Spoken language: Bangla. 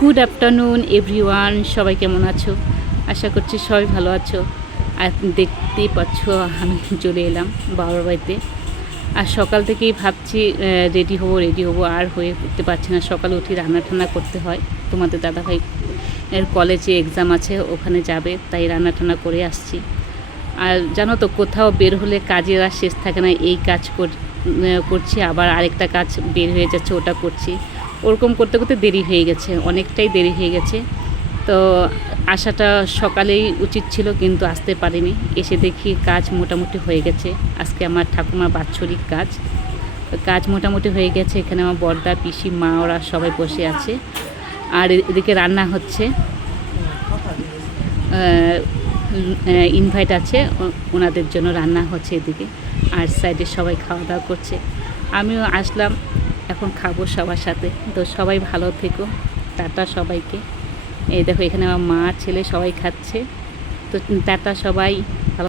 গুড আফটারনুন এভরিওয়ান, সবাই কেমন আছো? আশা করছি সবাই ভালো আছো। আর দেখতেই পাচ্ছ আমি চলে এলাম বাবার বাড়িতে। আর সকাল থেকেই ভাবছি রেডি হবো আর হয়ে উঠতে পারছি না। সকালে উঠি রান্না টান্না করতে হয়। তোমাদের দাদাভাই এর কলেজে এক্সাম আছে, ওখানে যাবে, তাই রান্না টান্না করে আসছি। আর জানো তো, কোথাও বের হলে কাজের আর শেষ থাকে না। এই কাজ করছি, আবার আরেকটা কাজ বের হয়ে যাচ্ছে, ওটা করছি। ওরকম করতে করতে দেরি হয়ে গেছে, অনেকটাই দেরি হয়ে গেছে। তো আসাটা সকালেই উচিত ছিল, কিন্তু আসতে পারিনি। এসে দেখি কাজ মোটামুটি হয়ে গেছে। আজকে আমার ঠাকুমার বাৎসরিক কাজ, তো কাজ মোটামুটি হয়ে গেছে। এখানে আমার বড়দা, পিসি, মা ওরা সবাই বসে আছে। আর এদিকে রান্না হচ্ছে, ইনভাইট আছে, ওনাদের জন্য রান্না হচ্ছে এদিকে। আর সাইডে সবাই খাওয়া দাওয়া করছে, আমিও আসলাম, এখন খাবো সবার সাথে। তো সবাই ভালো থেকো, টাটা সবাইকে। এই দেখো, এখানে আমার মা ছেলে সবাই খাচ্ছে। তো টাটা সবাই, ভালো।